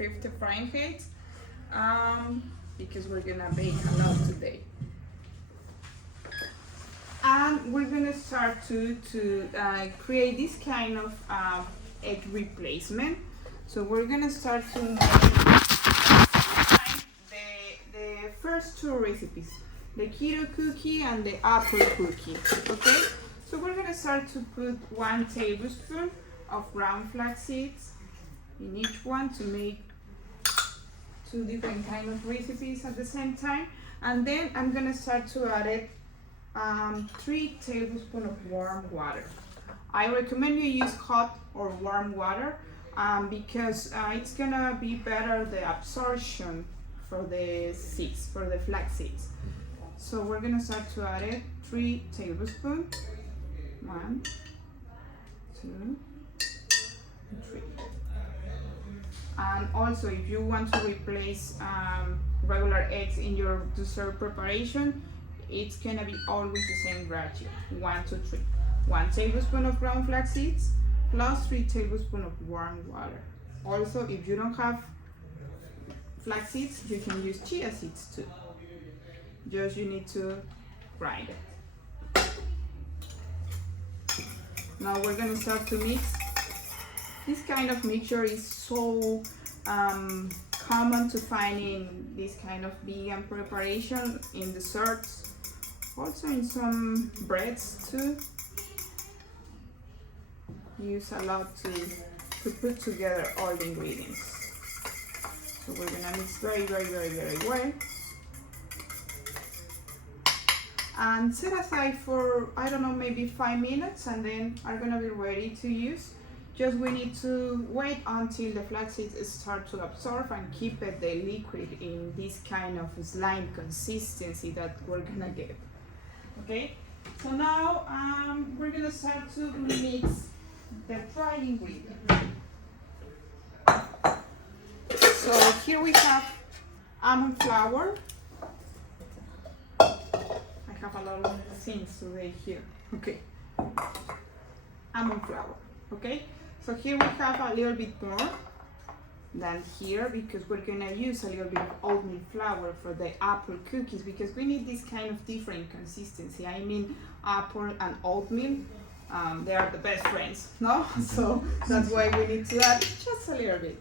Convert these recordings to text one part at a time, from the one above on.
50 Fahrenheit because we're gonna bake a lot today. And we're gonna start to create this kind of egg replacement. So we're gonna start to make the first two recipes, the keto cookie and the apple cookie. Okay, so we're gonna start to put 1 tablespoon of ground flax seeds in each one to make 2 different kind of recipes at the same time. And then I'm gonna start to add it 3 tablespoons of warm water. I recommend you use hot or warm water because it's gonna be better the absorption for the seeds, for the flax seeds. So we're gonna start to add it 3 tablespoons. 1, 2, 3. And also, if you want to replace regular eggs in your dessert preparation, it's gonna be always the same ratio, 1 to 3. 1 tablespoon of ground flax seeds plus 3 tablespoons of warm water. Also, if you don't have flax seeds, you can use chia seeds too. Just you need to grind it. Now we're gonna start to mix. This kind of mixture is so common to find in this kind of vegan preparation, in desserts, also in some breads too. Use a lot to put together all the ingredients. So we're gonna mix very well. And set aside for, I don't know, maybe 5 minutes, and then are gonna be ready to use. Just we need to wait until the flax seeds start to absorb and keep the liquid in this kind of slime consistency that we're gonna get. Okay, so now we're gonna start to mix the dry ingredients. So here we have almond flour. I have a lot of things today here. Okay, almond flour. Okay, so here we have a little bit more than here because we're gonna use a little bit of oatmeal flour for the apple cookies because we need this kind of different consistency. I mean, apple and oatmeal, they are the best friends, no? So that's why we need to add just a little bit.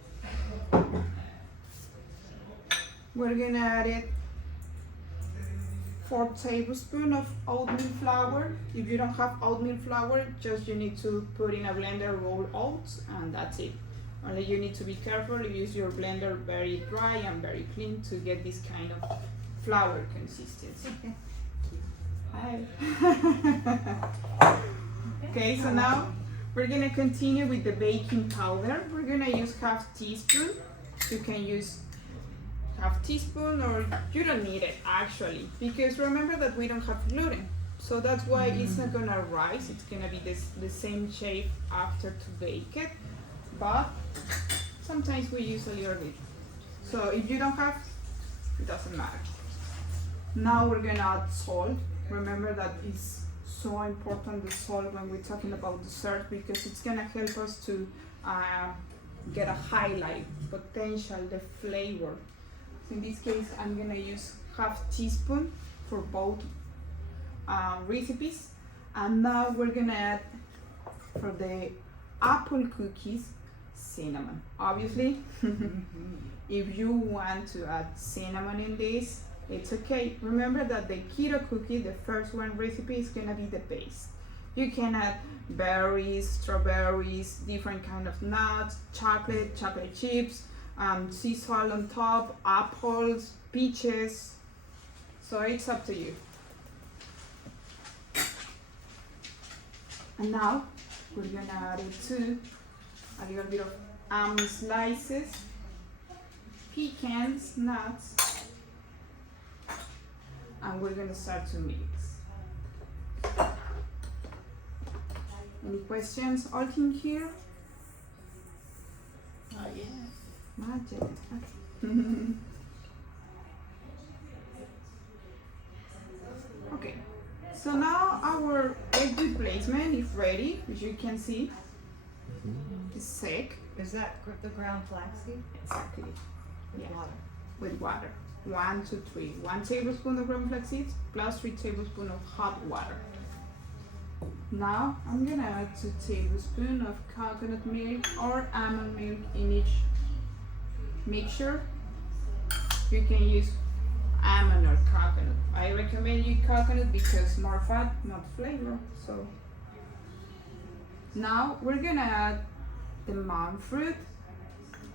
We're gonna add it 4 tablespoons of oatmeal flour. If you don't have oatmeal flour, just you need to put in a blender, roll oats, and that's it. Only you need to be careful, use your blender very dry and very clean to get this kind of flour consistency. Hi. Okay, so now we're gonna continue with the baking powder. We're gonna use 1/2 teaspoon. You can use 1/2 teaspoon, or you don't need it actually, because remember that we don't have gluten. So that's why it's not gonna rise. It's gonna be the same shape after to bake it. But sometimes we use a little bit. So if you don't have, it doesn't matter. Now we're gonna add salt. Remember that it's so important, the salt, when we're talking about dessert, because it's gonna help us to get a highlight, potential, the flavor. So in this case, I'm gonna use 1/2 teaspoon for both recipes. And now we're gonna add, for the apple cookies, cinnamon. Obviously, if you want to add cinnamon in this, it's okay. Remember that the keto cookie, the first one recipe, is gonna be the base. You can add berries, strawberries, different kind of nuts, chocolate chips, sea salt on top, apples, peaches. So it's up to you. And now we're gonna add it to a little bit of almond slices, pecans, nuts, and we're gonna start to mix. Any questions? All in here? Oh yeah. Magic. Okay, so now our egg replacement is ready, as you can see. It's thick, Is that the ground flaxseed? Exactly. With Yeah. water? With water. 1 to 3. 1 tablespoon of ground flax seeds plus 3 tablespoons of hot water. Now I'm gonna add 2 tablespoons of coconut milk or almond milk in each mixture. You can use almond or coconut. I recommend you coconut because more fat, not flavor. So now we're gonna add the monk fruit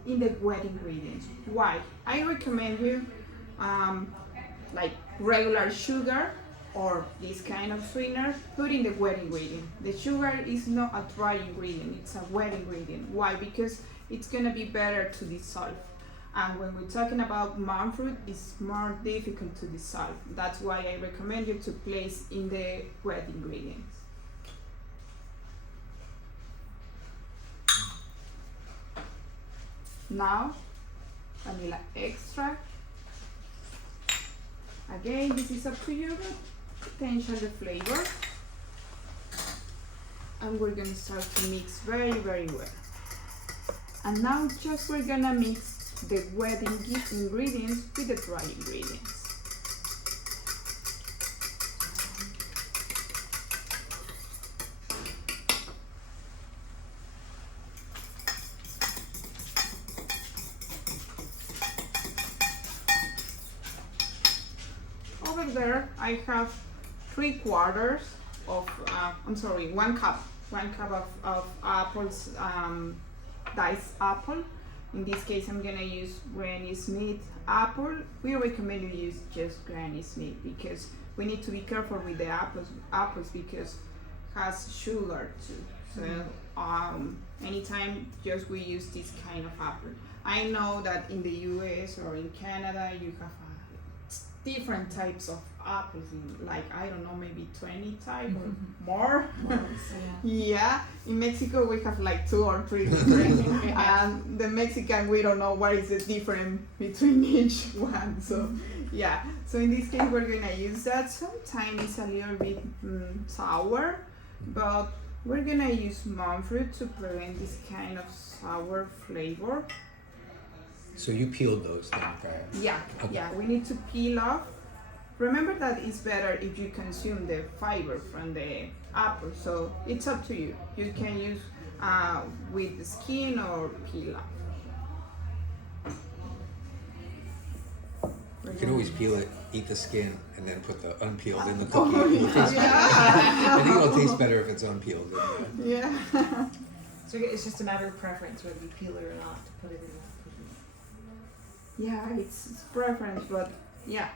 in the wet ingredients. Why? I recommend you like regular sugar or this kind of sweetener, put in the wet ingredient. The sugar is not a dry ingredient, it's a wet ingredient. Why? Because it's gonna be better to dissolve. And when we're talking about monk fruit, it's more difficult to dissolve. That's why I recommend you to place in the wet ingredients. Now, vanilla extract. Again, this is up to you, but potential the flavor. And we're gonna start to mix very, very well. And now just we're gonna mix the wet ingredients with the dry ingredients. Over there, I have 3/4 of, 1 cup. 1 cup of apples, diced apple. In this case, I'm gonna use Granny Smith apple. We recommend you use just Granny Smith because we need to be careful with the apples because it has sugar too. So anytime just we use this kind of apple. I know that in the US or in Canada you have different types of apples in, like, I don't know, maybe 20 types or more. Yeah, in Mexico we have like 2 or 3 different. And the Mexican, we don't know what is the difference between each one. So yeah, so in this case we're gonna use that. Sometimes it's a little bit sour, but we're gonna use monk fruit to prevent this kind of sour flavor. So you peeled those then, Gaia? Yeah, Okay. yeah, we need to peel off. Remember that it's better if you consume the fiber from the apple, so it's up to you. You can use with the skin or peel off. You can always peel it, eat the skin, and then put the unpeeled in the Oh, cookie. It'll taste better. yeah. I think it'll taste better if it's unpeeled. Yeah. So it's just a matter of preference whether you peel it or not to put it in the cookie. Yeah, it's preference, but yeah,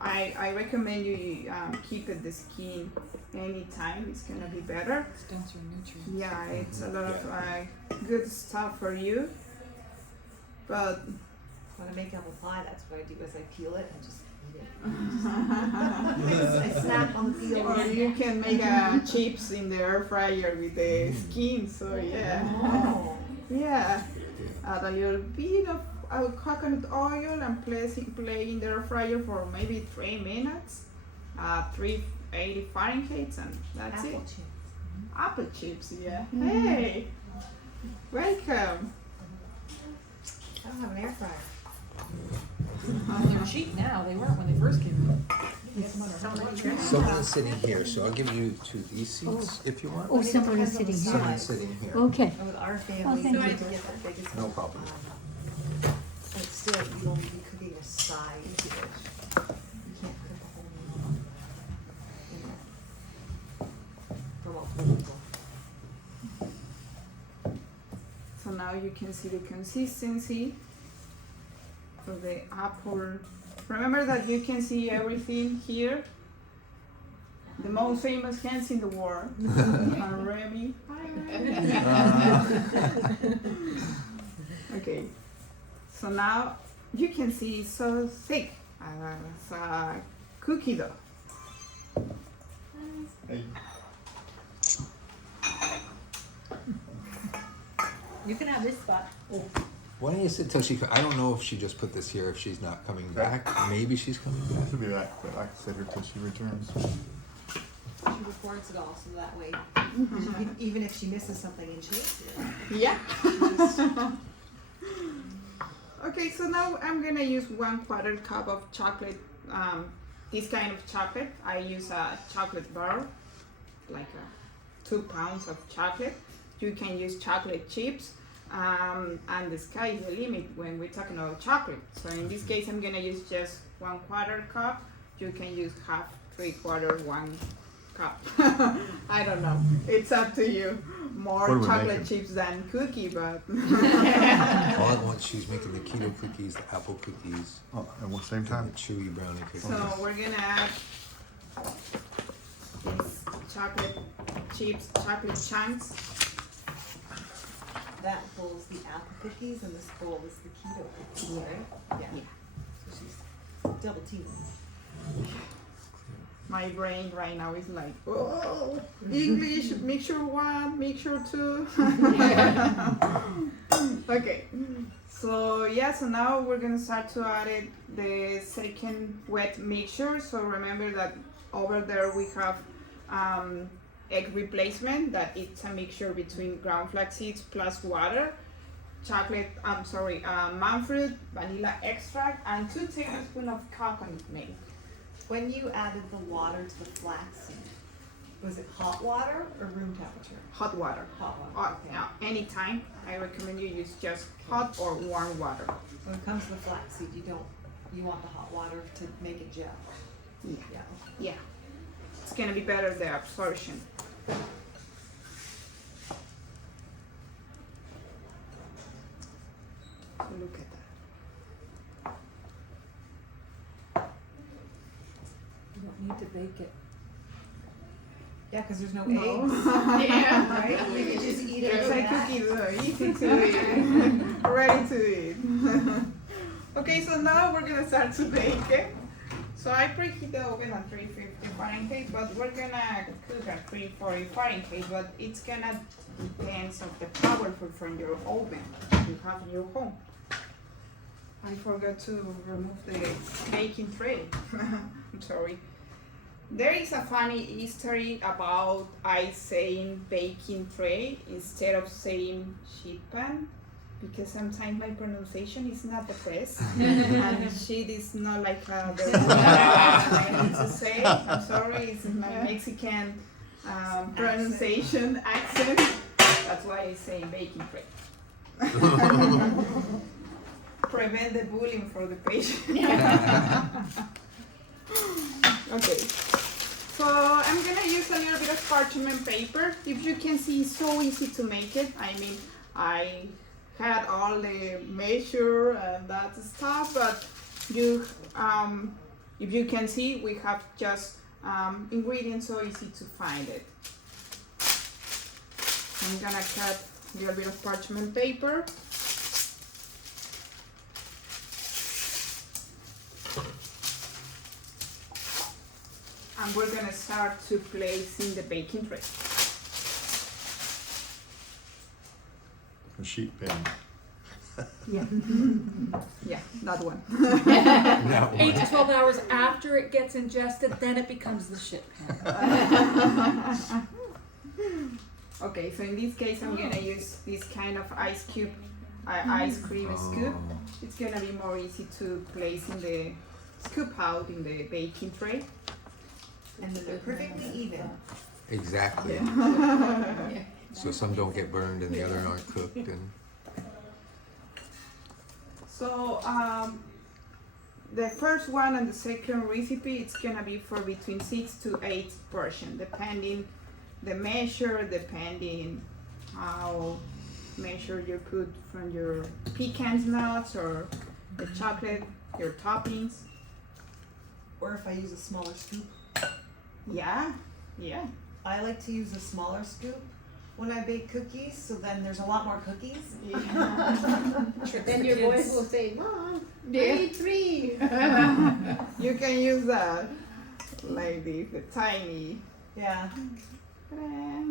I recommend you keep it the skin anytime. It's gonna be better. It's denser in nutrients. Yeah, it's a lot of good stuff for you. But When I make apple pie, that's what I do is I peel it and just eat it. I snap on the peel. or you can make chips in the air fryer with the skin. So yeah, Oh. yeah. Add a little bit of coconut oil and play in the air fryer for maybe 3 minutes, 380 Fahrenheit, and that's Apple it. chips. Apple chips, yeah. Hey, welcome. I don't have an air fryer. They're cheap now. They weren't when they first came out. Someone's sitting here, so I'll give you 2 of these seats if you want. Oh, someone is sitting here. Someone's sitting here. Okay. And with our family, thank we you. need to get the biggest. No problem. But still, you don't be cooking a side dish. You can't cook a whole meal. You know, for multiple people. So now you can see the consistency of the apple. Remember that you can see everything here. The most famous hands in the world are Remy. Hi, Remy. Okay. So now you can see it's so thick as a cookie dough. You can have this spot. Why don't you sit till I don't know if she just put this here if she's not coming back. Maybe she's coming back. She'll be back, but I can sit her till she returns. she records it all, so that way, even if she misses something and changes it. Yeah. Okay, so now I'm gonna use 1/4 cup of chocolate. This kind of chocolate. I use a chocolate bar, like 2 pounds of chocolate. You can use chocolate chips, and the sky is the limit when we're talking about chocolate. So in this case, I'm gonna use just 1/4 cup. You can use half, 3/4, 1 cup. I don't know. It's up to you. More What are we chocolate making? chips than cookie, but All at once, she's making the keto cookies, the apple cookies, Oh, at the same and time? the chewy brownie cookies. so we're gonna add these chocolate chips, chocolate chunks. That bowl is the apple cookies and this bowl is the keto cookies, right? Yeah. So she's double teaming. My brain right now is like, oh, English, mixture 1, mixture 2. Okay, so yeah, so now we're gonna start to add it, the second wet mixture. So remember that over there we have egg replacement, that it's a mixture between ground flax seeds plus water, monk fruit, vanilla extract, and 2 tablespoons of coconut milk. When you added the water to the flaxseed, was it hot water or room temperature? Hot water. Hot water, okay. Anytime. I recommend you use just hot or warm water. When it comes to the flaxseed, you want the hot water to make it gel. Yeah. Yeah. Yeah. It's gonna be better the absorption. Look at that. You don't need to bake it. Yeah, because there's no No. eggs, Yeah. right? You can just eat it It's like like that. cookies are easy to eat, ready to eat. Okay, so now we're gonna start to bake it. So I preheat the oven at 350 Fahrenheit, but we're gonna cook at 340 Fahrenheit, but it's gonna depends of the power from your oven you have in your home. I forgot to remove the baking tray. I'm sorry. There is a funny history about I saying baking tray instead of saying sheet pan, because sometimes my pronunciation is not the best, and sheet is not like the word I need to say. I'm sorry, it's my Mexican pronunciation accent. That's why I say baking tray. Prevent the bullying for the patient. Okay. So I'm gonna use a little bit of parchment paper. If you can see, it's so easy to make it. I mean, I had all the measure and that stuff, but you, if you can see, we have just ingredients so easy to find it. I'm gonna cut a little bit of parchment paper. And we're gonna start to place in the baking tray. A sheet pan. Yeah, that one. 8 to 12 hours after it gets ingested, then it becomes the shit pan. Okay, so in this case, I'm gonna use this kind of ice cream scoop. It's gonna be more easy to place in the scoop out in the baking tray. And then they're perfectly even. Exactly. So some don't get burned and the other aren't cooked and. So the first one and the second recipe, it's gonna be for between 6 to 8 portions, depending the measure, depending how measure you put from your pecans nuts or the chocolate, your toppings. Or if I use a smaller scoop. Yeah. I like to use a smaller scoop when I bake cookies, so then there's a lot more cookies. Then your boys will say, Mom, I need 3. You can use that like the tiny. Yeah,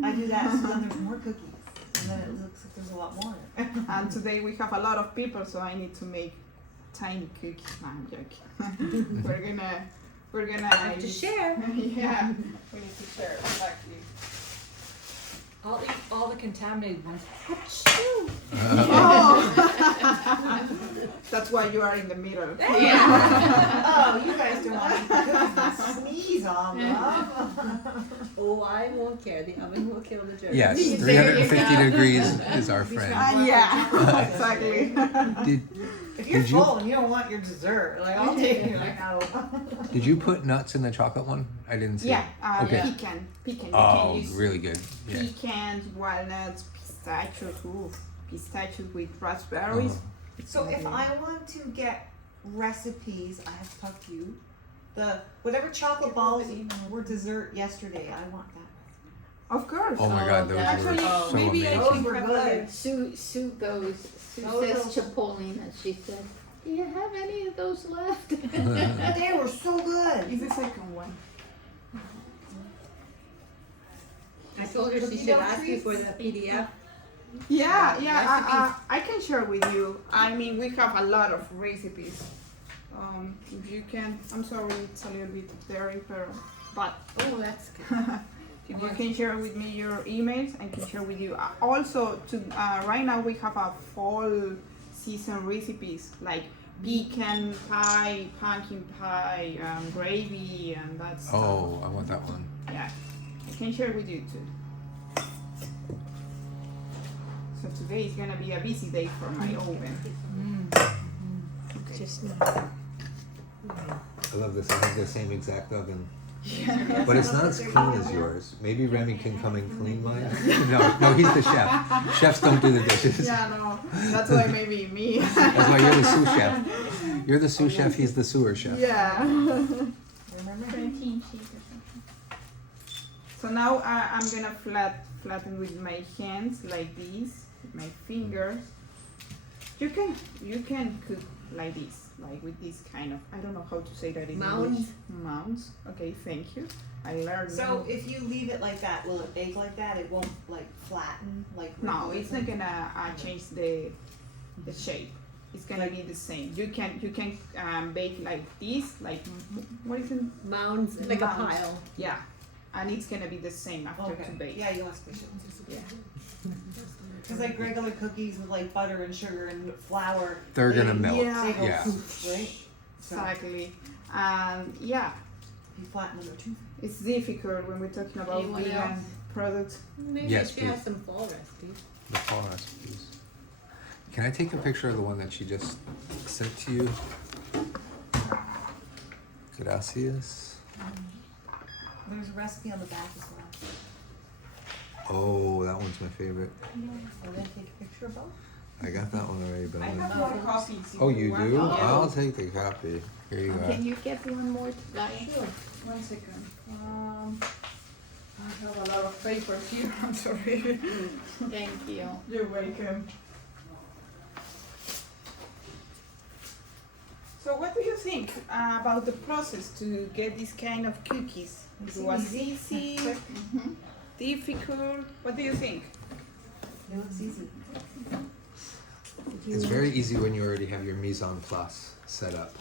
I do that so then there's more cookies, and then it looks like there's a lot more. And today we have a lot of people, so I need to make tiny cookies. No, I'm joking. We're gonna we're gonna Have to use- share. Yeah, we need to share exactly. I'll eat all the contaminated ones. Oh. That's why you are in the middle. Oh, you guys don't want to sneeze on them. Oh, I won't care, the oven will kill the germs. Yes, There you 350 go. degrees is our friend. Yeah, exactly. If you're Did you- full and you don't want your dessert, like I'll take it. Like, no. Did you put nuts in the chocolate one? I didn't see. Yeah, Okay. pecan. You Oh, can use really good. Yeah. pecans, walnuts, pistachios. Ooh, pistachios with raspberries. Uh-huh. It's So gonna if be- I want to get recipes, I have to talk to you. The whatever chocolate balls were dessert yesterday, I want that. Of course. Oh my God, those Actually, were so maybe I amazing. can Those were good. Sue says Chipotlina, she said, do you have any of those left? They were so good. It's the second one. I told her she should ask you for the PDF. Yeah, I can share with you. I mean, we have a lot of recipes. If you can, I'm sorry, it's a little bit dairy, but Oh, that's good. if you can share with me your emails, I can share with you. Also, right now we have a fall season recipes like pecan pie, pumpkin pie, gravy, and that's. Oh, I want that one. Yeah, I can share with you too. So today is gonna be a busy day for my oven. Just I love this. I have the same exact oven. But it's not as clean as yours. Maybe Remy can come and clean mine. No, he's the chef. Chefs don't do the dishes. Yeah, no, that's why maybe me. That's why you're the sous chef. You're the sous chef, he's the sewer chef. Yeah. Remember? 17 sheets or something. So now I'm gonna flatten with my hands like this, with my fingers. You can cook like this, like with this kind of, I don't know how to say that in Mounds? English. Mounds. Okay, thank you. I learned. So if you leave it like that, will it bake like that? It won't like flatten like. No, regular it's not thing? gonna change the shape. It's gonna be the same. You can bake like this, like what is it? mounds, like a Mounds. pile. Yeah, and it's gonna be the same after to Okay. bake. Yeah, you must be sure. Yeah. Because like regular cookies with like butter and sugar and flour. They're gonna they- melt. Yeah. They go Yeah. poof, right? So Exactly. And yeah, you flatten them too. it's difficult when we're talking about Anyone vegan else? products. Maybe Yes, she has please. some fall recipes. The fall recipes. Can I take a picture of the one that she just sent to you? Gracias. There's a recipe on the back as well. Oh, that one's my favorite. So then take a picture of both. I got that one already, but I I'm have gonna... more copies. if Oh, you want. do? Yeah. I'll take the copy. Here you Can go. you get one more, Gaia? Sure. 1 second. I have a lot of paper here. I'm sorry. Thank you. You're welcome. So what do you think about the process to get this kind of cookies? It was easy, Mhm. difficult. What do you think? It looks easy. It's very easy when you already have your mise en place set up.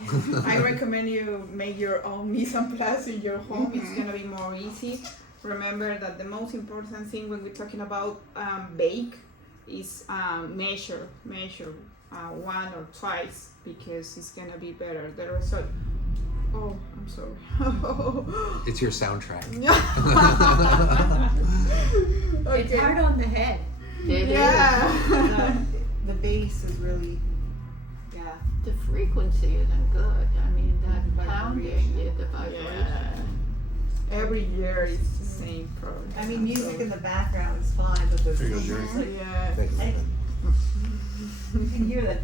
I recommend you make your own mise en place in your home. It's gonna be more easy. Remember that the most important thing when we're talking about bake is measure one or twice because it's gonna be better. The result. Oh, I'm sorry. It's your soundtrack. It's hard on the head. The, Yeah. the base is really, yeah. The frequency isn't good. I mean, that pounding, Vibration. the vibration. Yeah. Every year it's the same problem. I mean, music in the background is fine, but the. There you go, Jerry. it's like- Yeah. Thank you. You can hear that.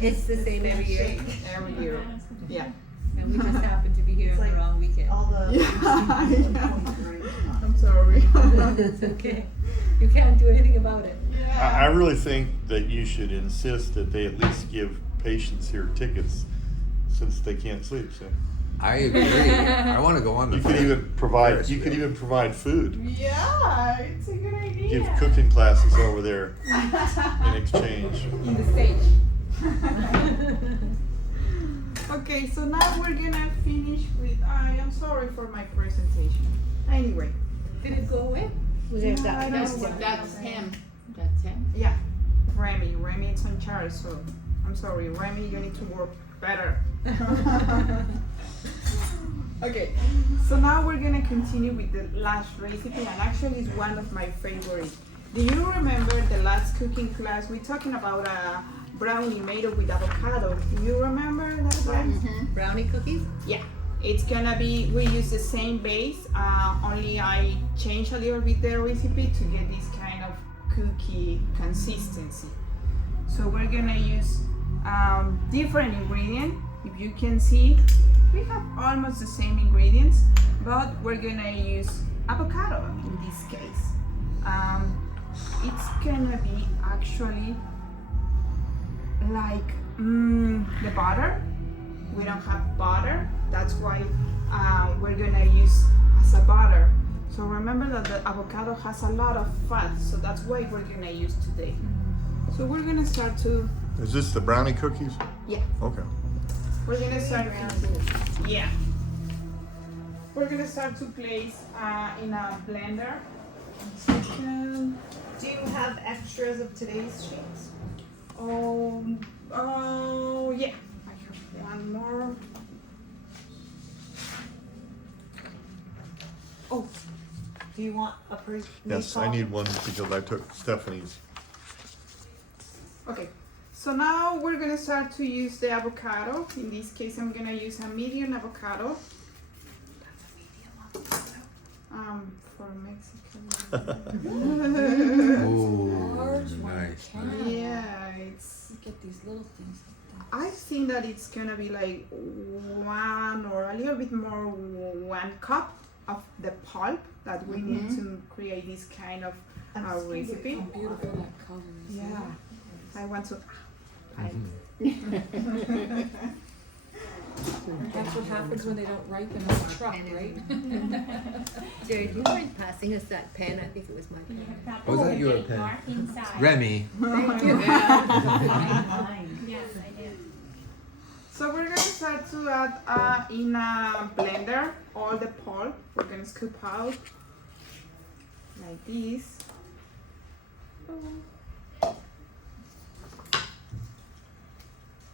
It's the same every year. Every year. Yeah. And we just happen to be here It's on the like- wrong weekend. All the. Yeah. I'm sorry. It's okay. You can't do anything about it. I really think that you should insist that they at least give patients here tickets since they can't sleep, so. I agree. I want to go on the You could Ferris- even provide, Ferris you could wheel. even provide food. Yeah, it's a good idea. Give cooking classes over there in exchange. In the stage. Okay, so now we're gonna finish with. I am sorry for my presentation. Anyway. Did it go away? Yeah, I don't That's know what that's happened. him. That's him. Yeah, Remy is on charge, so I'm sorry, Remy, you need to work better. Okay, so now we're gonna continue with the last recipe, and actually it's one of my favorites. Do you remember the last cooking class? We're talking about a brownie made with avocado. Do you remember that one? Brownie cookies? Yeah, it's gonna be, we use the same base, only I change a little bit the recipe to get this kind of cookie consistency. So we're gonna use different ingredients. If you can see, we have almost the same ingredients, but we're gonna use avocado in this case. It's gonna be actually like the butter. We don't have butter, that's why we're gonna use as a butter. So remember that the avocado has a lot of fat, so that's why we're gonna use today. So we're gonna start to, Is this the brownie cookies? yeah, Okay. we're gonna start to, yeah. We're gonna start to place in a blender. Second. Do you have extras of today's sheets? Oh, yeah. I have one more. Oh, Do you want a pre? Yes, I need one because I took Stephanie's. okay. So now we're gonna start to use the avocado. In this case, I'm gonna use a medium avocado. For Mexican. Oh, Large one. nice. Can. Yeah, it's. Look at these little things like that. I think that it's gonna be like one or a little bit more, 1 cup of the pulp that we need to create this kind of recipe. How beautiful that color is. Yeah, I want to. That's what happens when they don't ripen in the truck, right? Jerry, do you mind passing us that pen? I think it was my pen. Was that your pen? Remy. Thank you. Yes, I did. So we're gonna start to add in a blender all the pulp. We're gonna scoop out like this.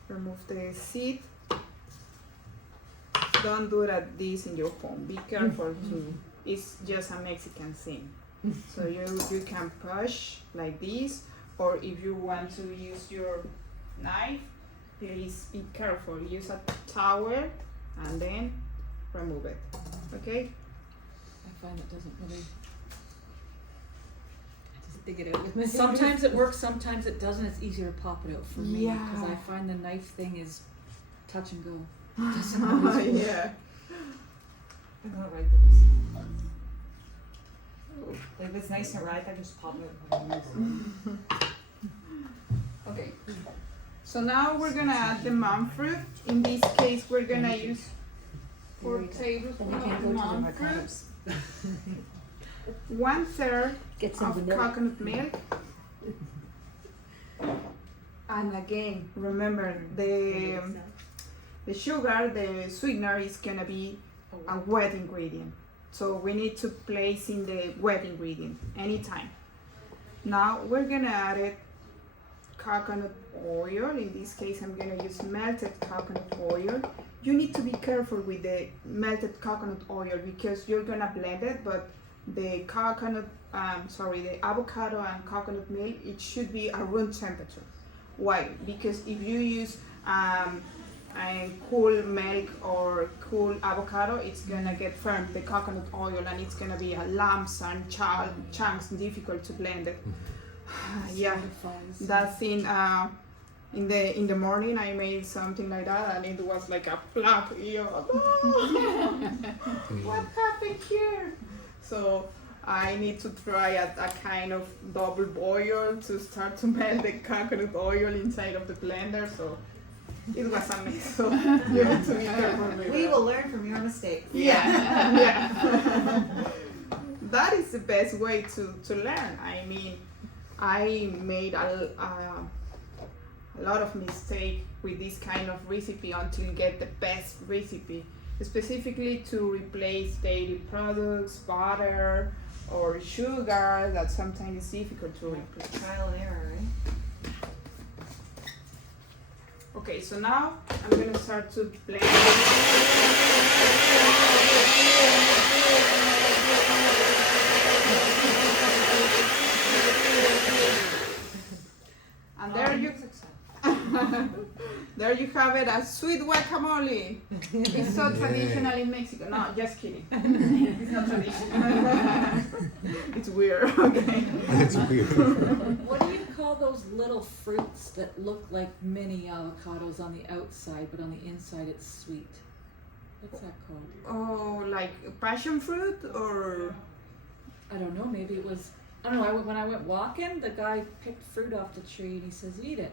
Remove the seed. Don't do that this in your home. Be careful too. It's just a Mexican thing. So you can push like this, or if you want to use your knife, please be careful. Use a towel and then remove it. Okay? I find it doesn't really. Just dig it out with my Sometimes it works, sometimes it doesn't. It's easier to pop it out for me because Yeah. I find the knife thing is touch and go. Doesn't always work. Yeah. I'm gonna write this. If it's nice and ripe, I just pop it. Okay. So now we're gonna add the monk fruit. In this case, we're gonna use 4 tablespoons of monk fruit, 1/3 Get some of vanilla. coconut milk. And again, remember the sugar, the sweetener is gonna be a wet ingredient. So we need to place in the wet ingredient anytime. Now we're gonna add it coconut oil. In this case, I'm gonna use melted coconut oil. You need to be careful with the melted coconut oil because you're gonna blend it, but the the avocado and coconut milk, it should be at room temperature. Why? Because if you use cool milk or cool avocado, it's gonna get firm, the coconut oil, and it's gonna be a lumps and chunks, difficult to blend it. Yeah, that's in the morning I made something like that and it was like a flap. What happened here? So I need to try a kind of double boil to start to melt the coconut oil inside of the blender. So it was a mess. So you need to be careful with We that. will learn from your mistakes. Yeah, yeah. That is the best way to learn. I mean, I made a lot of mistakes with this kind of recipe until you get the best recipe, specifically to replace dairy products, butter, or sugar that sometimes is difficult to replace. Trial and error, right? Okay, so now I'm gonna start to blend. And there you have it, a sweet guacamole. It's so traditional in Mexico. No, just kidding. It's not traditional. It's weird, okay? It's weird. What do you call those little fruits that look like mini avocados on the outside, but on the inside it's sweet? What's that called? Oh, like passion fruit or? I don't know, maybe it was, I don't know, when I went walking, the guy picked fruit off the tree and he says, eat it.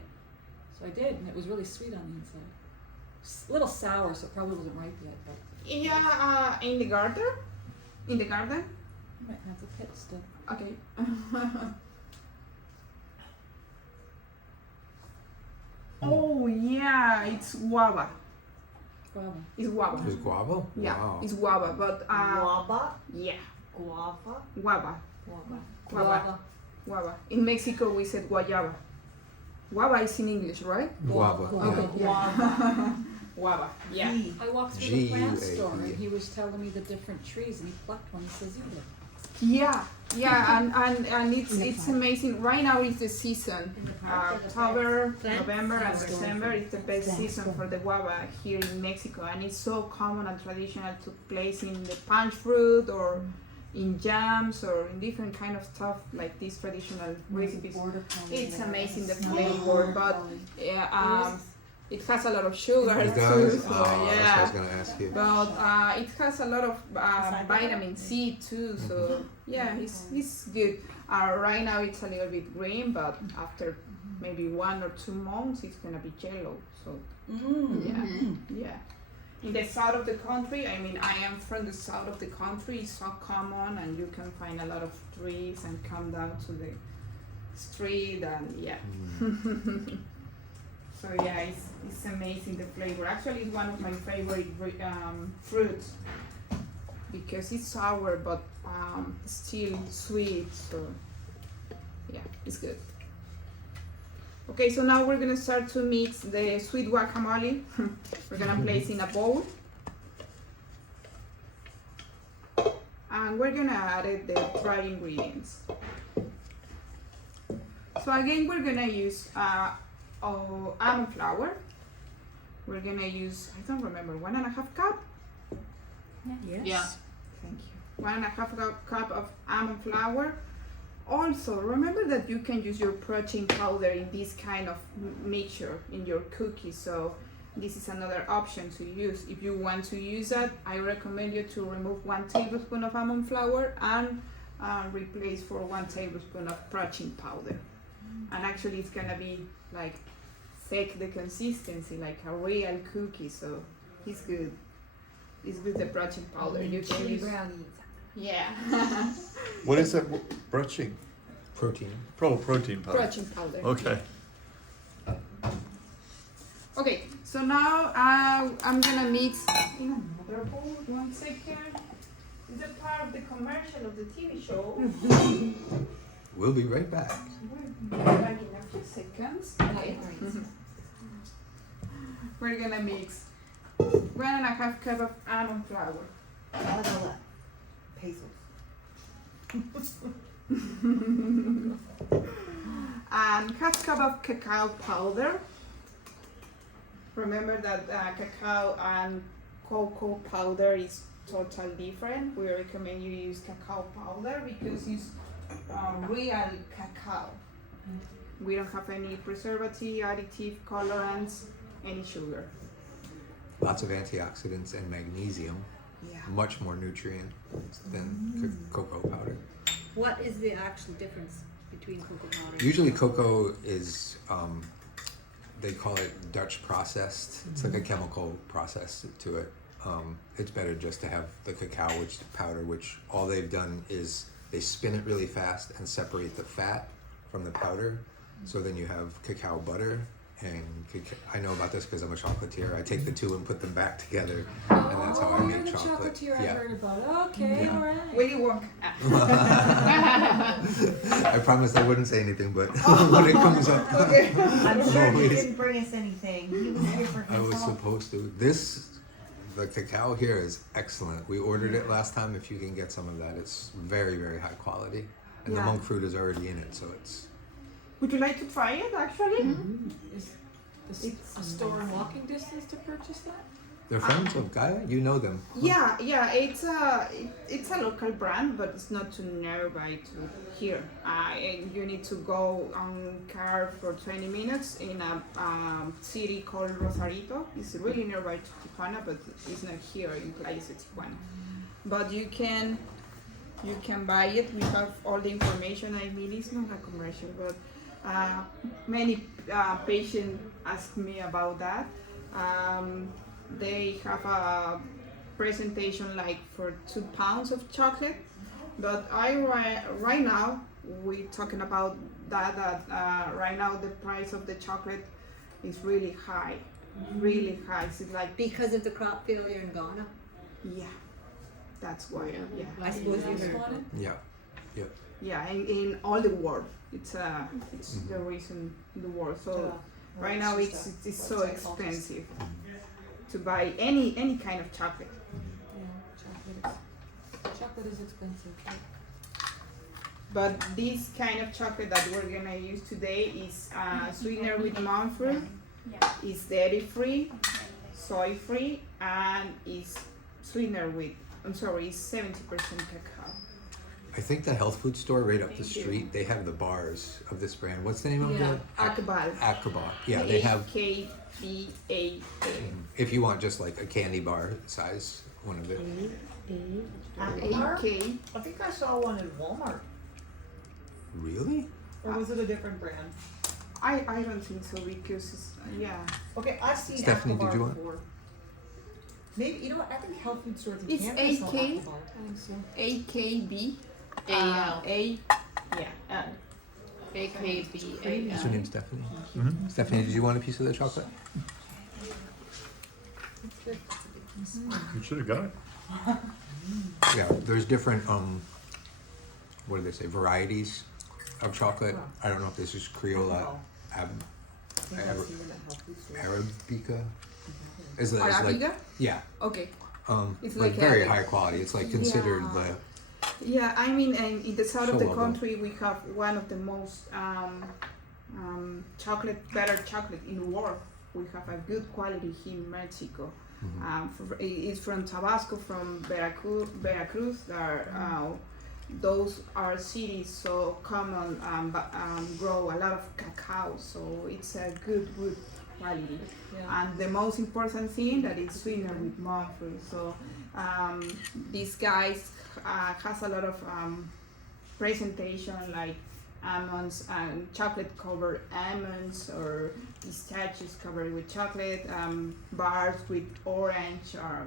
So I did, and it was really sweet on the inside. A little sour, so it probably wasn't ripe yet, but Yeah, in the garden? In the garden? I might have the pit still. Okay. Oh yeah, it's guava. Guava. It's guava. It was guava? Yeah, Wow. it's guava, but Guava? yeah, Guava? guava, Guava. guava, guava. In Mexico we said guayaba. Guava is in English, right? Guava. Okay, Guava. Guava. Yeah. I walked through the plant G-U-A-V. store and he was telling me the different trees and he plucked one, he says, eat it. Yeah, and it's amazing. Right now is the season. October, November, and December is the best season for the guava here in Mexico, and it's so common and traditional to place in the punch fruit or in jams or in different kind of stuff like these traditional recipes. It's amazing the flavor, but yeah, it has a lot of sugar It too. does? So Oh, that's what I yeah. was going to ask you. But it has a lot of vitamin C too, so yeah, it's good. Right now it's a little bit green, but after maybe 1 or 2 months it's gonna be yellow. So yeah. In the south of the country, I mean, I am from the south of the country. It's so common, and you can find a lot of trees and come down to the street, and yeah. So yeah, it's amazing the flavor. Actually, it's one of my favorite fruits because it's sour but still sweet. So yeah, it's good. Okay, so now we're gonna start to mix the sweet guacamole. We're gonna place in a bowl, and we're gonna add the dry ingredients. So again, we're gonna use almond flour. We're gonna use, I don't remember, 1.5 cup? Yes. Yeah. Thank you. 1.5 cup of almond flour. Also, remember that you can use your protein powder in this kind of mixture in your cookies. So this is another option to use. If you want to use that, I recommend you to remove 1 tablespoon of almond flour and replace for 1 tablespoon of protein powder. And actually it's gonna be like thick the consistency, like a real cookie, so it's good. It's good the protein powder. You can Chili use, brownies. yeah. What is that brushing? Protein. Protein powder. Protein powder. Okay. Okay, so now I'm gonna mix in another bowl. 1 second. Is it part of the commercial of the TV show? We'll be right back. We'll be back in a few seconds. Okay. We're gonna mix 1.5 cup of almond flour. Pesos. And 1/2 cup of cacao powder. Remember that cacao and cocoa powder is totally different. We recommend you use cacao powder because it's real cacao. We don't have any preservative, additive, colorants, any sugar. Lots of antioxidants and magnesium. Yeah. Much more nutrient than cocoa powder. What is the actual difference between cocoa powder? Usually cocoa is, they call it Dutch processed. It's like a chemical process to it. It's better just to have the cacao powder, which all they've done is they spin it really fast and separate the fat from the powder. So then you have cacao butter, and I know about this because I'm a chocolatier. I take the two and put them back together, and that's how I you're make the chocolate. chocolatier I Yeah. heard about. Okay, Yeah. all right. Willy Wonka. I promised I wouldn't say anything, but when it comes up, Okay. I'm sure he Always. didn't bring us anything. He was here for I was himself. supposed to. The cacao here is excellent. We ordered it last time. If you can get some of that, it's very, very high quality. And the Yeah. monk fruit is already in it, so it's. Would you like to try it actually? Is the It's store in walking distance to purchase that? They're friends of Gaia. You know them. Yeah, it's a local brand, but it's not too nearby to here. And you need to go on car for 20 minutes in a city called Rosarito. It's really nearby to Tijuana, but it's not here in Playa Tijuana. But you can buy it. We have all the information. I mean, it's not a commercial, but many patients ask me about that. They have a presentation like for 2 pounds of chocolate, but right now we're talking about that right now the price of the chocolate is really high, really high. It's like Because of the crop failure in Ghana. yeah, that's why yeah. I suppose you Yes, heard. want it? Yeah. Yeah, in all the world, it's the reason in the world. So right now it's so expensive to buy any kind of chocolate. Yeah, chocolate is expensive. But this kind of chocolate that we're gonna use today is sweetener with monk fruit. Yeah. Is dairy free, soy free, and is sweetener with. I'm sorry, it's 70% cacao. I think the health food store right up the street, they have the bars of this brand. What's the name of Yeah. it? Akbal. Akaba. Yeah, they have. AKBAA. If you want just like a candy bar size, one of it. Akbar? AK. I think I saw one in Walmart. Really? Or was it a different brand? I don't think so because it's, yeah. Okay, I've seen Stephanie, Akbar did you want- before. Maybe, you know what, I think health food stores in It's Canada sell AK. Akbar. I think so. AKB. AL. A. Yeah. What's your AKBAL. name, Stephanie? Mhm. Stephanie, did you want a piece of the chocolate? You should have got it. Yeah, there's different what do they say, varieties of chocolate. I don't know if this is Criolla I think I've Arab- seen them at health food stores. Arabica. Is it like Arabica. yeah, Okay. It's like like very a- high quality. It's like considered Yeah. Yeah, I mean, and in the south of the So well country, we have one of the most better chocolate in the world. We have a good quality here in Mexico. It's from Tabasco, from Veracruz. Those are cities so common, grow a lot of cacao, so it's a good quality. Yeah. And the most important thing that it's sweetener with monk fruit. So these guys has a lot of presentation like almonds and chocolate covered almonds or pistachios covered with chocolate, bars with orange, or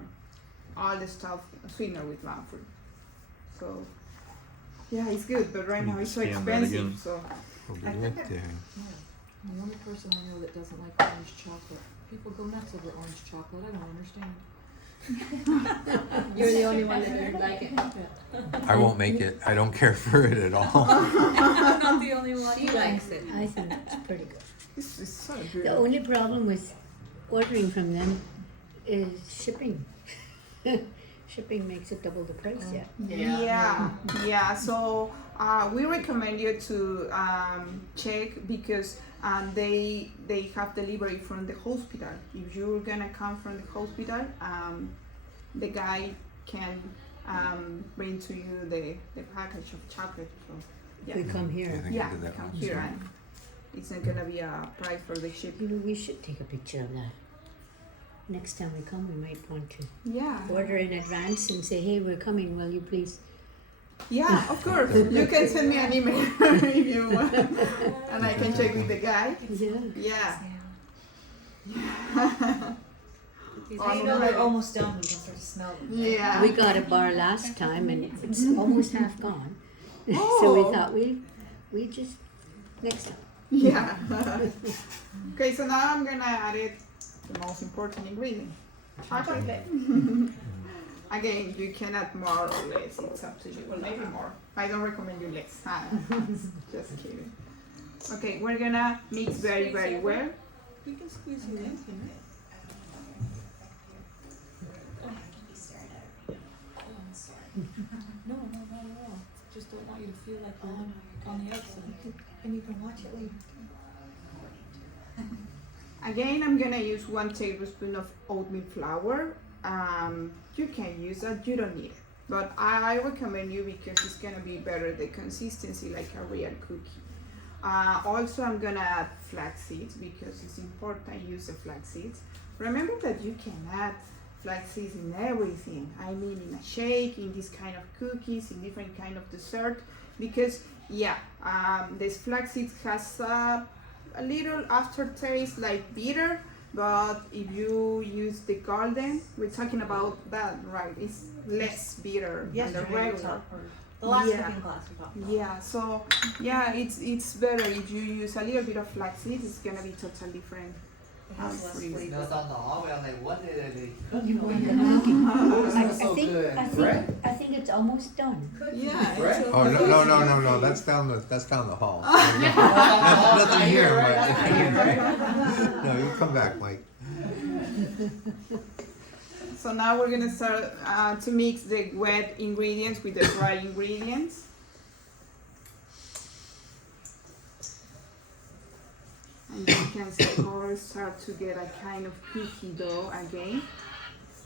all the stuff sweetener with monk fruit. So yeah, it's good, but right Need now to it's so scan that again. expensive. So right there. The only person I know that doesn't like orange chocolate. People go nuts over orange chocolate. I don't understand. You're the only one that doesn't like it. I won't make it. I don't care for it at all. I'm not the only one. She likes it. I think it's pretty good. this is so good. The only problem with ordering from them is shipping. Shipping makes it double the price, yeah. Yeah. So we recommend you to check because they have delivery from the hospital. If you're gonna come from the hospital, the guy can bring to you the package of chocolate. So If we come I here, think I yeah, did that come once. here and it's not gonna be a price for the shipping. maybe we should take a picture of that. Next time we come, we might want to Yeah. order in advance and say, hey, we're coming, will you please? Yeah, of course. You can send me an email if you want, and I can check with the guy. Yeah. Yeah. So you know they're almost done, we can start to smell them. Yeah. We got a bar last time and it's almost half gone. So Oh. we thought we just, next time. Yeah. Okay, so now I'm gonna add it, the most important ingredient, chocolate. Again, you can add more or less, it's up to you. Well, maybe more. I don't recommend you less. Just kidding. Okay, we're gonna mix very, very well. You can squeeze it in, can you? No, not at all. Just don't want you to feel like you're on the outside. And you can watch it later. Again, I'm gonna use 1 tablespoon of oatmeal flour. You can use that, you don't need it. But I recommend you because it's gonna be better, the consistency like a real cookie. Also, I'm gonna add flax seeds because it's important to use the flax seeds. Remember that you can add flax seeds in everything. I mean, in a shake, in this kind of cookies, in different kind of dessert. Because this flax seeds has a little aftertaste like bitter, but if you use the golden, we're talking about that, right? It's less bitter than the regular. The last Yeah. cooking class we talked about. Yeah, so it's better if you use a little bit of flax seeds. It's gonna be totally different. It has less Freeze. flavor. 那到脑回来，我这里 I think it's almost done. Yeah. Right? Oh no! That's down the hall. Nothing here, Mike. No, you come back, Mike. So now we're gonna start to mix the wet ingredients with the dry ingredients. And you can start to get a kind of cookie dough again.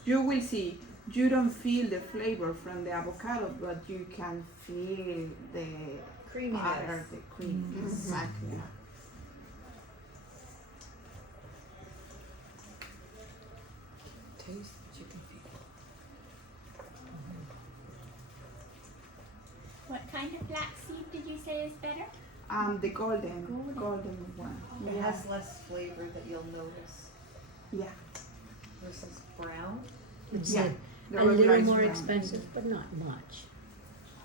You will see, you don't feel the flavor from the avocado, but you can feel the Creaminess. butter, the cream. Exactly. Taste what you can feel. What kind of flaxseed did you say is better? The golden one. It Yeah. has less flavor that you'll notice Yeah. versus brown. It's Yeah. The a little regular is more brown. expensive, but not much.